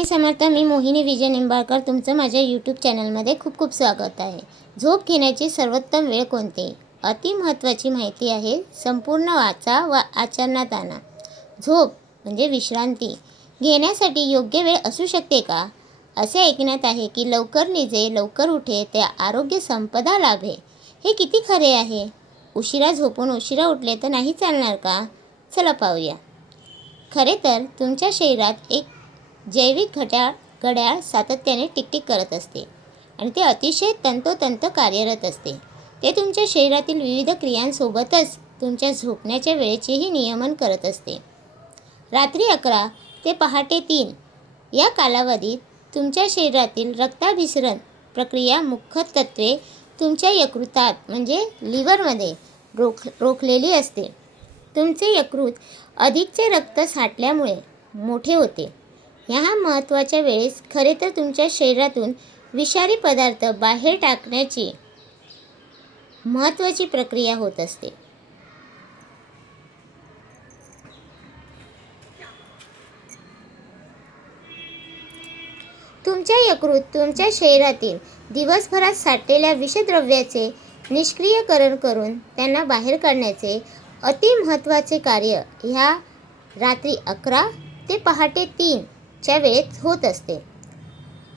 स्वामी समर्थ. मी मोहिनी विजय निंबाळकर. तुमचं माझ्या यूट्यूब चॅनलमध्ये खूप खूप स्वागत आहे. झोप घेण्याची सर्वोत्तम वेळ कोणती? अति महत्त्वाची माहिती आहे. संपूर्ण वाचा व आचरणात आणा. झोप म्हणजे विश्रांती घेण्यासाठी योग्य वेळ असू शकते का? असे ऐकण्यात आहे की लवकर निजे, लवकर उठे ते आरोग्य संपदा लाभे. हे किती खरे आहे? उशिरा झोपून उशिरा उठले तर नाही चालणार का? चला पाहूया. खरे तर तुमच्या शरीरात एक जैविक घड्याळ सातत्याने टिकटिक करत असते आणि ते अतिशय तंतोतंत कार्यरत असते. ते तुमच्या शरीरातील विविध क्रियांसोबतच तुमच्या झोपण्याच्या वेळेचेही नियमन करत असते. रात्री 11 ते पहाटे 3 या कालावधीत तुमच्या शरीरातील रक्ताभिसरण प्रक्रिया मुख्य तत्त्वे तुमच्या यकृतात म्हणजे लिव्हरमध्ये रोखलेली असते. तुमचे यकृत अधिकचे रक्त साठल्यामुळे मोठे होते. ह्या महत्त्वाच्या वेळेस खरे तर तुमच्या शरीरातून विषारी पदार्थ बाहेर टाकण्याची महत्त्वाची प्रक्रिया होत असते. तुमच्या यकृत तुमच्या शरीरातील दिवसभरात साठलेल्या विषद्रव्याचे निष्क्रियकरण करून त्यांना बाहेर काढण्याचे अति महत्त्वाचे कार्य ह्या रात्री 11 ते पहाटे 3 च्या वेळेत होत असते.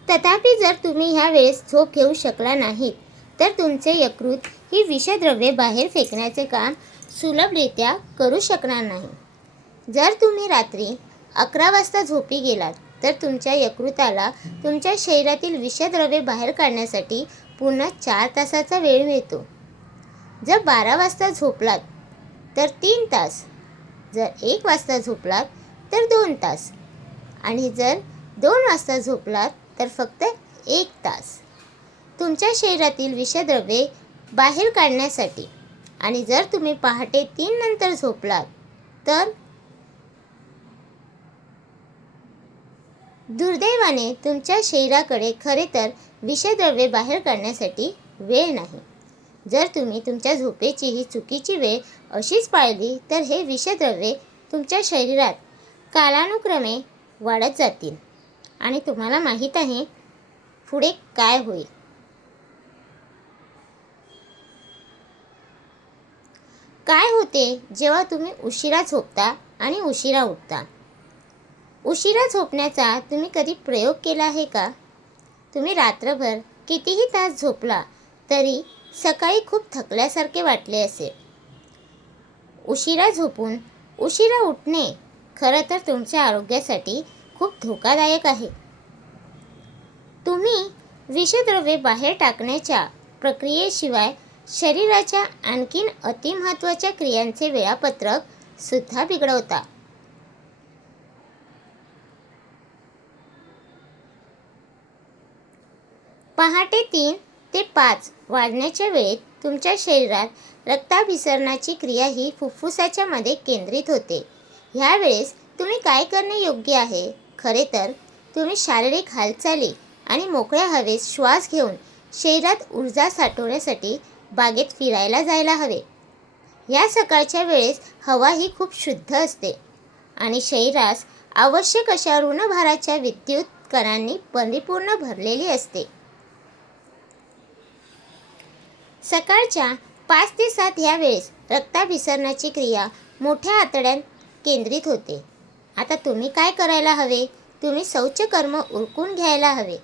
तथापि जर तुम्ही ह्या वेळेस झोप घेऊ शकला नाहीत तर तुमचे यकृत ही विषद्रव्ये बाहेर फेकण्याचे काम सुलभरित्या करू शकणार नाही. जर तुम्ही रात्री 11 वाजता झोपी गेलात तर तुमच्या यकृताला तुमच्या शरीरातील विषद्रव्ये बाहेर काढण्यासाठी पुन्हा 4 तासाचा वेळ मिळतो. जर 12 वाजता झोपलात तर 3 तास, जर 1 वाजता झोपलात तर 2 तास आणि जर 2 वाजता झोपलात तर फक्त 1 तास तुमच्या शरीरातील विषद्रव्ये बाहेर काढण्यासाठी. आणि जर तुम्ही पहाटे 3 नंतर झोपलात तर दुर्दैवाने तुमच्या शरीराकडे खरे तर विषद्रव्ये बाहेर काढण्यासाठी वेळ नाही. जर तुम्ही तुमच्या झोपेची ही चुकीची वेळ अशीच पाळली तर हे विषद्रव्ये तुमच्या शरीरात कालानुक्रमे वाढत जातील आणि तुम्हाला माहीत आहे पुढे काय होईल. काय होते जेव्हा तुम्ही उशिरा झोपता आणि उशिरा उठता? उशिरा झोपण्याचा तुम्ही कधी प्रयोग केला आहे का? तुम्ही रात्रभर कितीही तास झोपला तरी सकाळी खूप थकल्यासारखे वाटले असेल. उशिरा झोपून उशिरा उठणे खरं तर तुमच्या आरोग्यासाठी खूप धोकादायक आहे. तुम्ही विषद्रव्ये बाहेर टाकण्याच्या प्रक्रियेशिवाय शरीराच्या आणखीन अतिमहत्त्वाच्या क्रियांचे वेळापत्रक सुद्धा बिघडवता. पहाटे 3 ते 5 वाजण्याच्या वेळेत तुमच्या शरीरात रक्ताभिसरणाची क्रिया ही फुफ्फुसाच्या मध्ये केंद्रित होते. ह्या वेळेस तुम्ही काय करणे योग्य आहे? खरे तर तुम्ही शारीरिक हालचाली आणि मोकळ्या हवेत श्वास घेऊन शरीरात ऊर्जा साठवण्यासाठी बागेत फिरायला जायला हवे. या सकाळच्या वेळेस हवा ही खूप शुद्ध असते आणि शरीरास आवश्यक अशा ऋणभाराच्या विद्युत कणांनी परिपूर्ण भरलेली असते. सकाळच्या 5 ते 7 या वेळेस रक्ताभिसरणाची क्रिया मोठ्या आतड्यात केंद्रित होते. आता तुम्ही काय करायला हवे? तुम्ही शौचकर्म उरकून घ्यायला हवे.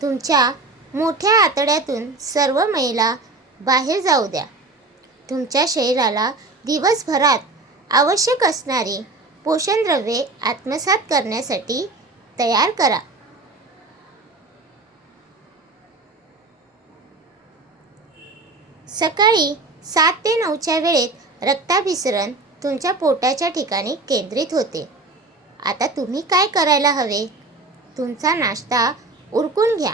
तुमच्या मोठ्या आतड्यातून सर्व मैला बाहेर जाऊ द्या. तुमच्या शरीराला दिवसभरात आवश्यक असणारी पोषणद्रव्ये आत्मसात करण्यासाठी तयार करा. सकाळी 7 ते 9 च्या वेळेत रक्ताभिसरण तुमच्या पोटाच्या ठिकाणी केंद्रित होते. आता तुम्ही काय करायला हवे? तुमचा नाश्ता उरकून घ्या.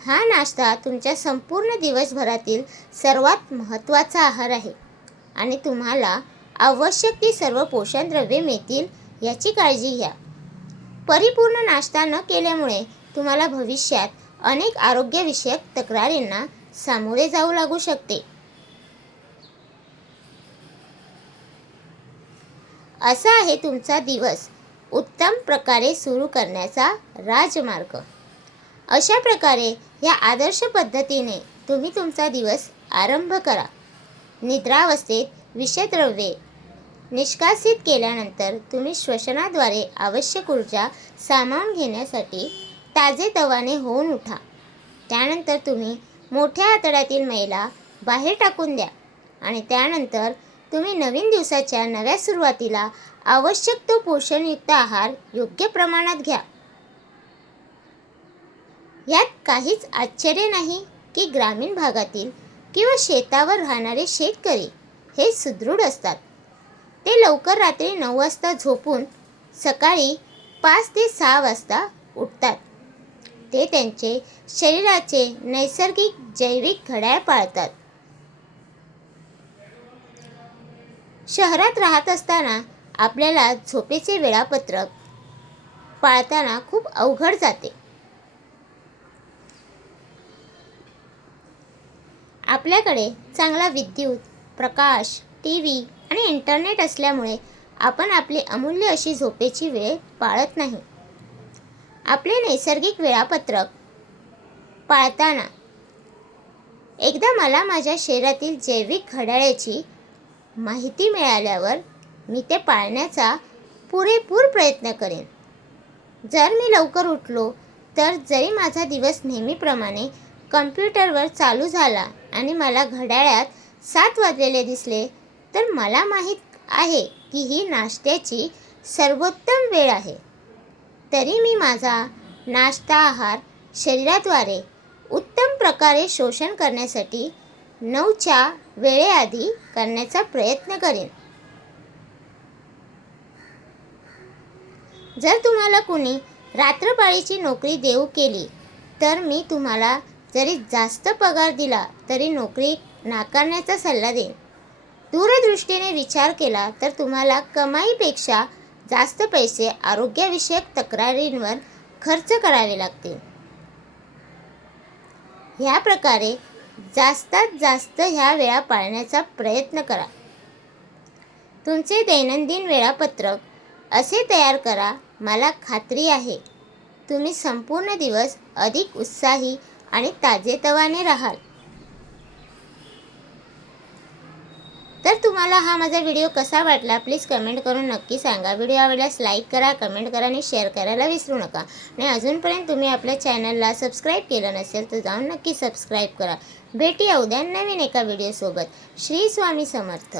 हा नाश्ता तुमच्या संपूर्ण दिवसभरातील सर्वात महत्त्वाचा आहार आहे आणि तुम्हाला आवश्यक ती सर्व पोषणद्रव्ये मिळतील याची काळजी घ्या. परिपूर्ण नाश्ता न केल्यामुळे तुम्हाला भविष्यात अनेक आरोग्यविषयक तक्रारींना सामोरे जाऊ लागू शकते. असा आहे तुमचा दिवस उत्तम प्रकारे सुरू करण्याचा राजमार्ग. अशा प्रकारे या आदर्श पद्धतीने तुम्ही तुमचा दिवस आरंभ करा. निद्रावस्थेत विषद्रव्ये निष्कासित केल्यानंतर तुम्ही श्वसनाद्वारे आवश्यक ऊर्जा सामावून घेण्यासाठी ताजेतवाने होऊन उठा. त्यानंतर तुम्ही मोठ्या आतड्यातील मैला बाहेर टाकून द्या आणि त्यानंतर तुम्ही नवीन दिवसाच्या नव्या सुरुवातीला आवश्यक तो पोषणयुक्त आहार योग्य प्रमाणात घ्या. यात काहीच आश्चर्य नाही की ग्रामीण भागातील किंवा शेतावर राहणारे शेतकरी हे सुदृढ असतात. ते लवकर रात्री 9 वाजता झोपून सकाळी 5 ते 6 वाजता उठतात. ते त्यांचे शरीराचे नैसर्गिक जैविक घड्याळ पाळतात. शहरात राहत असताना आपल्याला झोपेचे वेळापत्रक पाळताना खूप अवघड जाते. आपल्याकडे चांगला विद्युत प्रकाश, टीव्ही आणि इंटरनेट असल्यामुळे आपण आपली अमूल्य अशी झोपेची वेळ पाळत नाही. आपले नैसर्गिक वेळापत्रक पाळताना एकदा मला माझ्या शरीरातील जैविक घड्याळाची माहिती मिळाल्यावर मी ते पाळण्याचा पुरेपूर प्रयत्न करेन. जर मी लवकर उठलो तर जरी माझा दिवस नेहमीप्रमाणे कम्प्युटरवर चालू झाला आणि मला घड्याळात 7 वाजलेले दिसले तर मला माहीत आहे की ही नाश्त्याची सर्वोत्तम वेळ आहे. तरी मी माझा नाश्ता आहार शरीराद्वारे उत्तम प्रकारे शोषण करण्यासाठी 9च्या वेळेआधी करण्याचा प्रयत्न करेन. जर तुम्हाला कुणी रात्रपाळीची नोकरी देऊ केली तर मी तुम्हाला जरी जास्त पगार दिला तरी नोकरी नाकारण्याचा सल्ला देईन. दूरदृष्टीने विचार केला तर तुम्हाला कमाईपेक्षा जास्त पैसे आरोग्यविषयक तक्रारींवर खर्च करावे लागतील. ह्या प्रकारे जास्तीत जास्त ह्या वेळा पाळण्याचा प्रयत्न करा. तुमचे दैनंदिन वेळापत्रक असे तयार करा. मला खात्री आहे तुम्ही संपूर्ण दिवस अधिक उत्साही आणि ताजेतवाने राहाल. तर तुम्हाला हा माझा व्हिडिओ कसा वाटला प्लीज कमेंट करून नक्की सांगा. व्हिडिओ आवडल्यास लाईक करा, कमेंट करा आणि शेअर करायला विसरू नका. आणि अजूनपर्यंत तुम्ही आपल्या चॅनलला सबस्क्राईब केलं नसेल तर जाऊन नक्की सबस्क्राईब करा. भेटूया उद्या नवीन एका व्हिडिओसोबत. श्री स्वामी समर्थ.